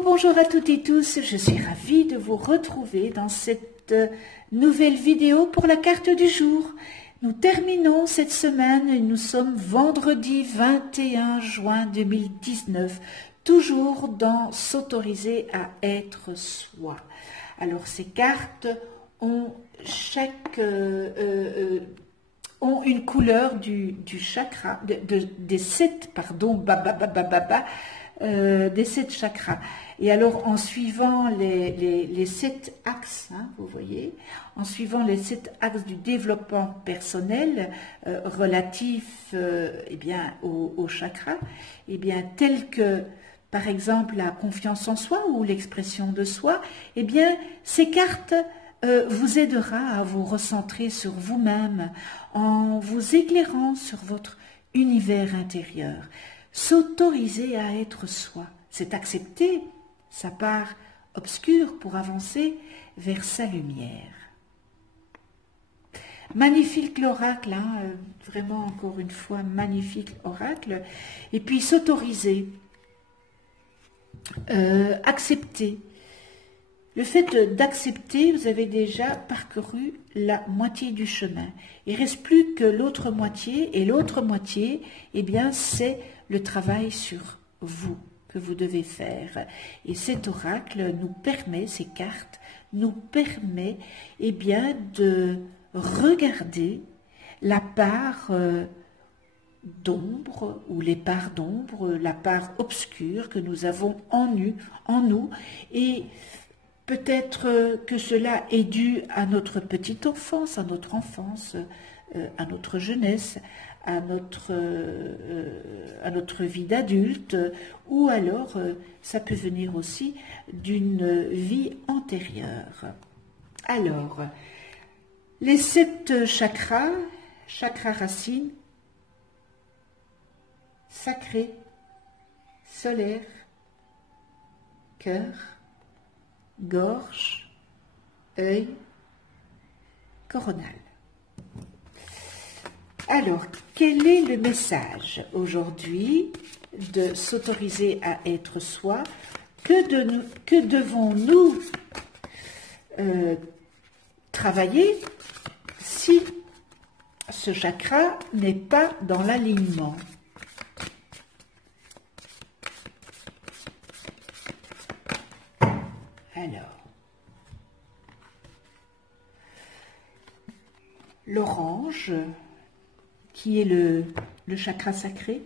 Bonjour à toutes et tous, je suis ravie de vous retrouver dans cette nouvelle vidéo pour la carte du jour. Nous terminons cette semaine et nous sommes vendredi 21 juin 2019, toujours dans s'autoriser à être soi. Alors ces cartes ont ont une couleur du chakra, des sept chakras. Et alors, en suivant les sept axes, vous voyez, en suivant les sept axes du développement personnel relatif au chakra, tel que, par exemple, la confiance en soi ou l'expression de soi, ces cartes vous aidera à vous recentrer sur vous-même en vous éclairant sur votre univers intérieur. S'autoriser à être soi, c'est accepter sa part obscure pour avancer vers sa lumière. Magnifique l'oracle, vraiment encore une fois magnifique oracle. Et puis s'autoriser, accepter. Le fait d'accepter, vous avez déjà parcouru la moitié du chemin. Il ne reste plus que l'autre moitié, et l'autre moitié, c'est le travail sur vous que vous devez faire. Et cet oracle nous permet, ces cartes, nous permet de regarder la part d'ombre, ou les parts d'ombre, la part obscure que nous avons en nous, et peut-être que cela est dû à notre petite enfance, à notre enfance, à notre jeunesse, à notre vie d'adulte, ou alors ça peut venir aussi d'une vie antérieure. Alors, les sept chakras, chakra racine, sacré, solaire, cœur, gorge, œil, coronal. Alors, quel est le message aujourd'hui de s'autoriser à être soi? Que devons-nous travailler si ce chakra n'est pas dans l'alignement? Alors, l'orange, qui est le chakra sacré,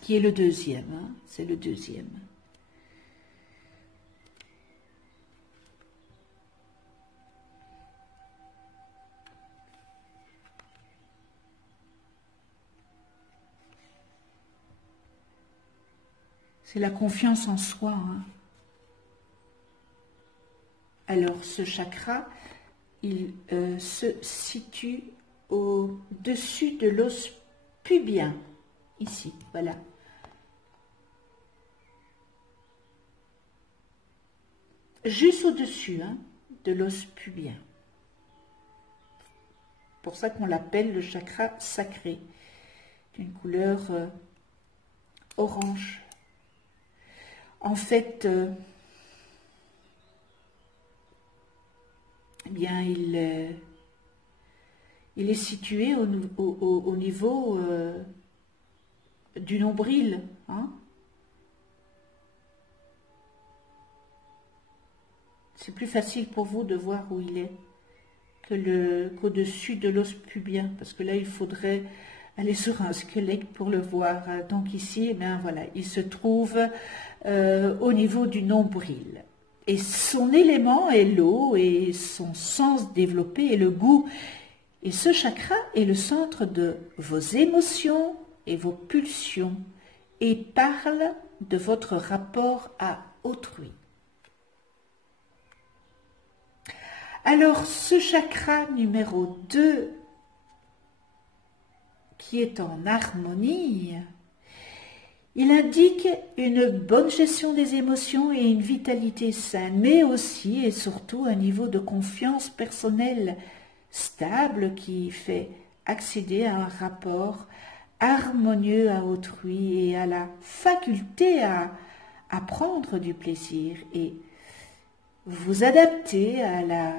qui est le deuxième, c'est le deuxième. C'est la confiance en soi. Alors, ce chakra, il se situe au-dessus de l'os pubien, ici, voilà. Juste au-dessus de l'os pubien. C'est pour ça qu'on l'appelle le chakra sacré, d'une couleur orange. En fait, il est situé au niveau du nombril. C'est plus facile pour vous de voir où il est qu'au-dessus de l'os pubien, parce que là, il faudrait aller sur un squelette pour le voir. Donc ici, voilà, il se trouve au niveau du nombril. Et son élément est l'eau, et son sens développé est le goût. Et ce chakra est le centre de vos émotions et vos pulsions, et parle de votre rapport à autrui. Alors, ce chakra numéro 2, qui est en harmonie, il indique une bonne gestion des émotions et une vitalité saine, mais aussi et surtout un niveau de confiance personnelle stable qui fait accéder à un rapport harmonieux à autrui et à la faculté à prendre du plaisir et vous adapter à la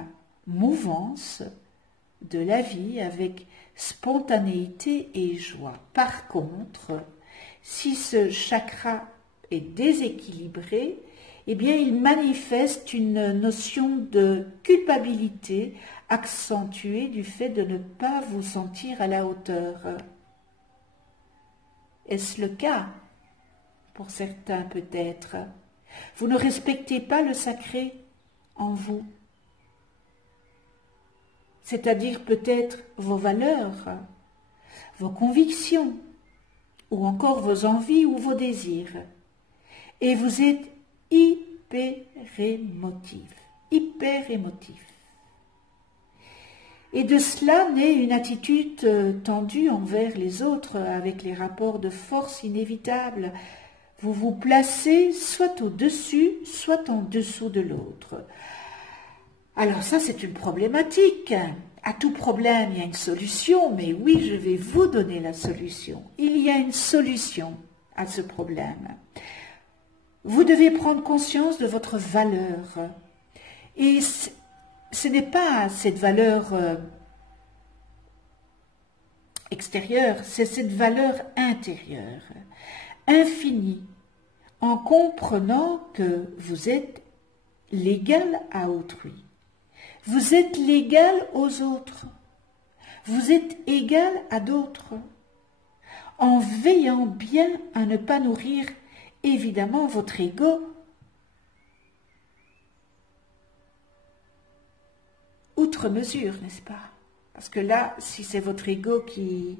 mouvance de la vie avec spontanéité et joie. Par contre, si ce chakra est déséquilibré, eh bien il manifeste une notion de culpabilité accentuée du fait de ne pas vous sentir à la hauteur. Est-ce le cas? Pour certains peut-être. Vous ne respectez pas le sacré en vous. C'est-à-dire peut-être vos valeurs, vos convictions, ou encore vos envies ou vos désirs. Et vous êtes hyper émotif. Et de cela naît une attitude tendue envers les autres avec les rapports de force inévitables. Vous vous placez soit au-dessus, soit en dessous de l'autre. Alors ça, c'est une problématique. À tout problème, il y a une solution, mais oui, je vais vous donner la solution. Il y a une solution à ce problème. Vous devez prendre conscience de votre valeur. Et ce n'est pas cette valeur extérieure, c'est cette valeur intérieure, infinie, en comprenant que vous êtes l'égal à autrui. Vous êtes l'égal aux autres. Vous êtes égal à d'autres. En veillant bien à ne pas nourrir évidemment votre ego. Outre mesure, n'est-ce pas? Parce que là, si c'est votre ego qui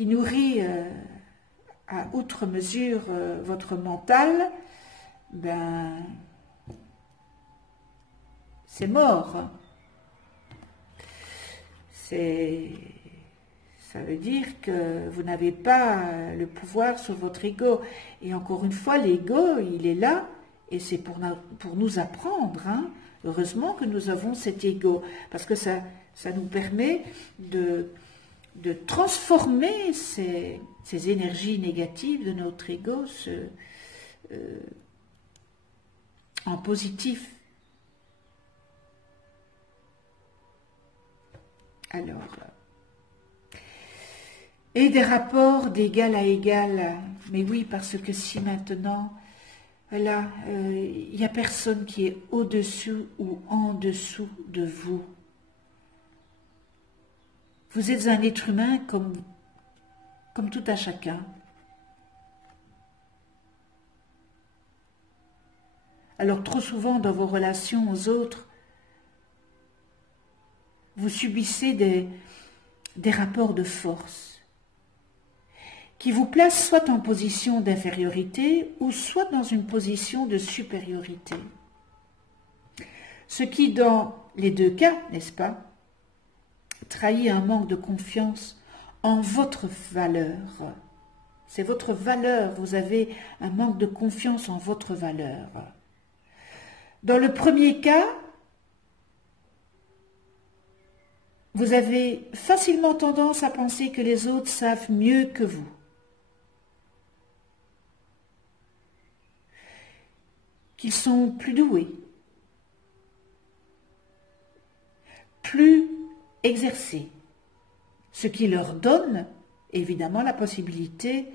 nourrit à outre mesure votre mental, ben c'est mort. Ça veut dire que vous n'avez pas le pouvoir sur votre ego. Et encore une fois, l'ego, il est là, et c'est pour nous apprendre. Hein. Heureusement que nous avons cet ego, parce que ça nous permet de transformer ces énergies négatives de notre ego en positif. Alors, et des rapports d'égal à égal, mais oui, parce que si maintenant, voilà, il n'y a personne qui est au-dessus ou en dessous de vous. Vous êtes un être humain comme tout à chacun. Alors trop souvent dans vos relations aux autres, vous subissez des rapports de force qui vous placent soit en position d'infériorité ou soit dans une position de supériorité. Ce qui, dans les deux cas, n'est-ce pas, trahit un manque de confiance en votre valeur. C'est votre valeur, vous avez un manque de confiance en votre valeur. Dans le premier cas, vous avez facilement tendance à penser que les autres savent mieux que vous. Qu'ils sont plus doués, plus exercés, ce qui leur donne évidemment la possibilité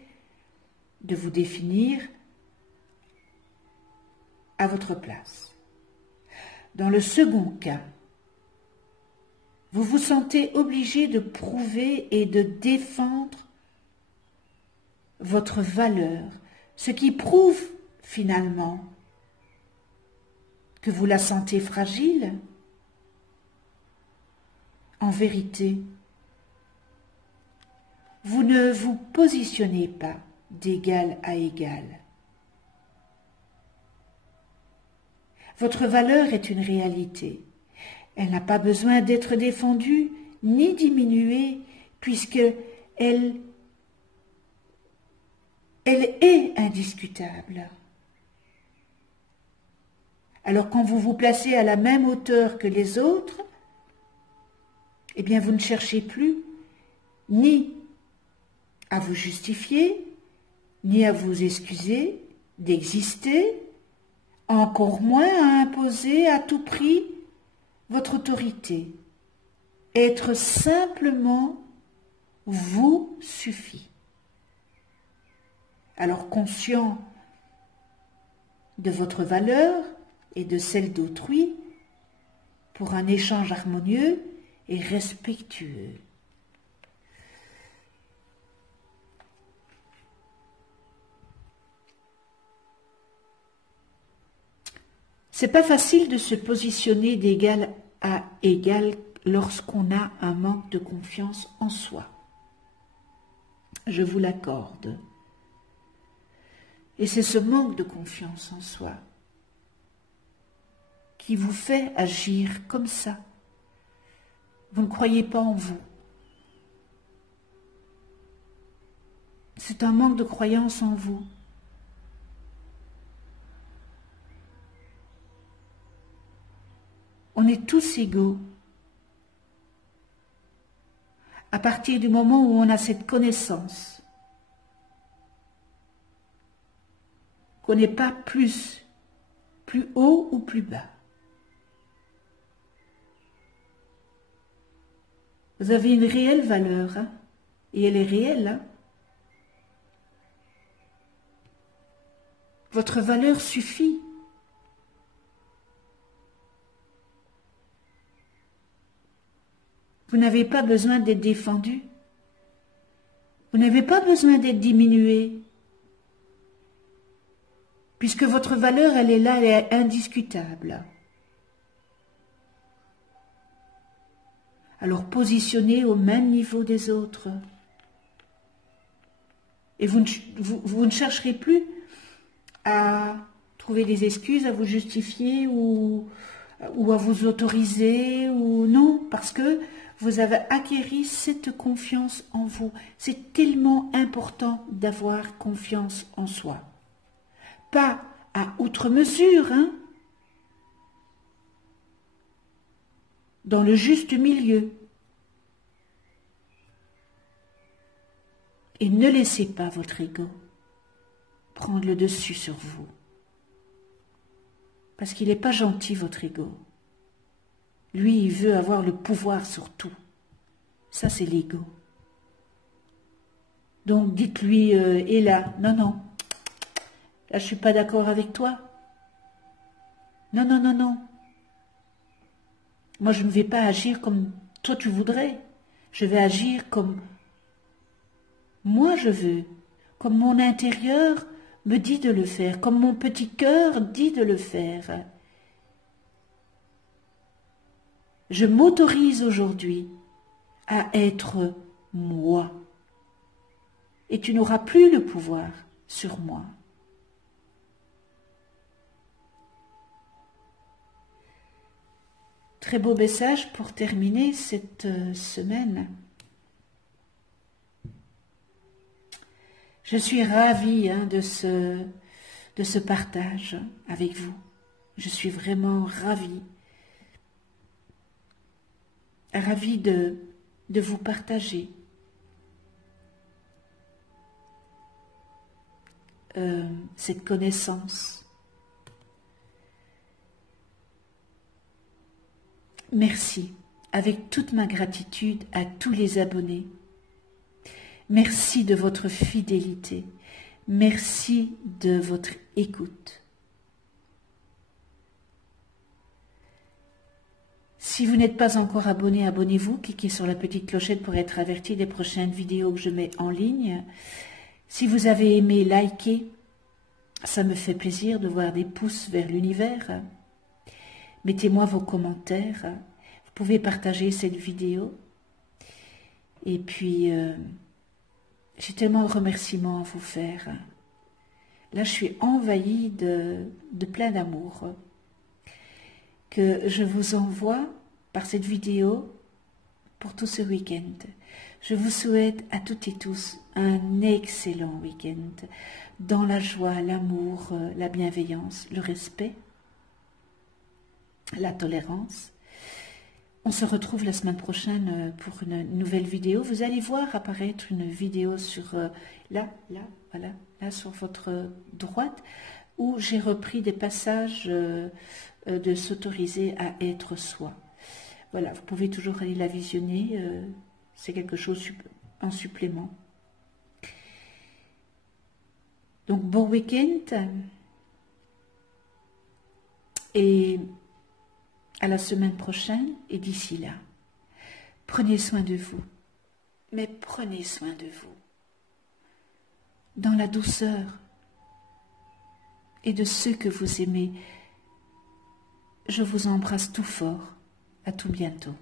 de vous définir à votre place. Dans le second cas, vous vous sentez obligé de prouver et de défendre votre valeur, ce qui prouve finalement que vous la sentez fragile. En vérité, vous ne vous positionnez pas d'égal à égal. Votre valeur est une réalité. Elle n'a pas besoin d'être défendue ni diminuée, puisque elle est indiscutable. Alors quand vous vous placez à la même hauteur que les autres, eh bien vous ne cherchez plus ni à vous justifier, ni à vous excuser d'exister, encore moins à imposer à tout prix votre autorité. Être simplement vous suffit. Alors conscient de votre valeur et de celle d'autrui, pour un échange harmonieux et respectueux. C'est pas facile de se positionner d'égal à égal lorsqu'on a un manque de confiance en soi. Je vous l'accorde. Et c'est ce manque de confiance en soi qui vous fait agir comme ça. Vous ne croyez pas en vous. C'est un manque de croyance en vous. On est tous égaux. À partir du moment où on a cette connaissance, qu'on n'est pas plus haut ou plus bas. Vous avez une réelle valeur, hein, et elle est réelle. Hein. Votre valeur suffit. Vous n'avez pas besoin d'être défendu. Vous n'avez pas besoin d'être diminué. Puisque votre valeur, elle est là, elle est indiscutable. Alors positionnez au même niveau des autres. Et vous ne chercherez plus à trouver des excuses, à vous justifier ou à vous autoriser, ou non, parce que vous avez acquéri cette confiance en vous. C'est tellement important d'avoir confiance en soi. Pas à outre mesure, hein, dans le juste milieu. Et ne laissez pas votre ego prendre le dessus sur vous. Parce qu'il n'est pas gentil, votre ego. Lui, il veut avoir le pouvoir sur tout. Ça, c'est l'ego. Donc, dites-lui, et là, non, non. Là, je ne suis pas d'accord avec toi. Non, non, non, non. Moi, je ne vais pas agir comme toi tu voudrais. Je vais agir comme moi je veux, comme mon intérieur me dit de le faire, comme mon petit cœur dit de le faire. Je m'autorise aujourd'hui à être moi. Et tu n'auras plus le pouvoir sur moi. Très beau message pour terminer cette semaine. Je suis ravie de ce partage avec vous. Je suis vraiment ravie. Ravie de vous partager cette connaissance. Merci, avec toute ma gratitude à tous les abonnés. Merci de votre fidélité. Merci de votre écoute. Si vous n'êtes pas encore abonné, abonnez-vous. Cliquez sur la petite clochette pour être averti des prochaines vidéos que je mets en ligne. Si vous avez aimé, likez. Ça me fait plaisir de voir des pouces vers l'univers. Mettez-moi vos commentaires. Vous pouvez partager cette vidéo. Et puis, j'ai tellement de remerciements à vous faire. Là, je suis envahie de plein d'amour que je vous envoie par cette vidéo pour tout ce week-end. Je vous souhaite à toutes et tous un excellent week-end dans la joie, l'amour, la bienveillance, le respect, la tolérance. On se retrouve la semaine prochaine pour une nouvelle vidéo. Vous allez voir apparaître une vidéo sur voilà, là sur votre droite, où j'ai repris des passages de s'autoriser à être soi. Voilà, vous pouvez toujours aller la visionner, c'est quelque chose en supplément. Donc bon week-end et à la semaine prochaine, et d'ici là, prenez soin de vous, mais prenez soin de vous dans la douceur et de ceux que vous aimez. Je vous embrasse tout fort. À tout bientôt.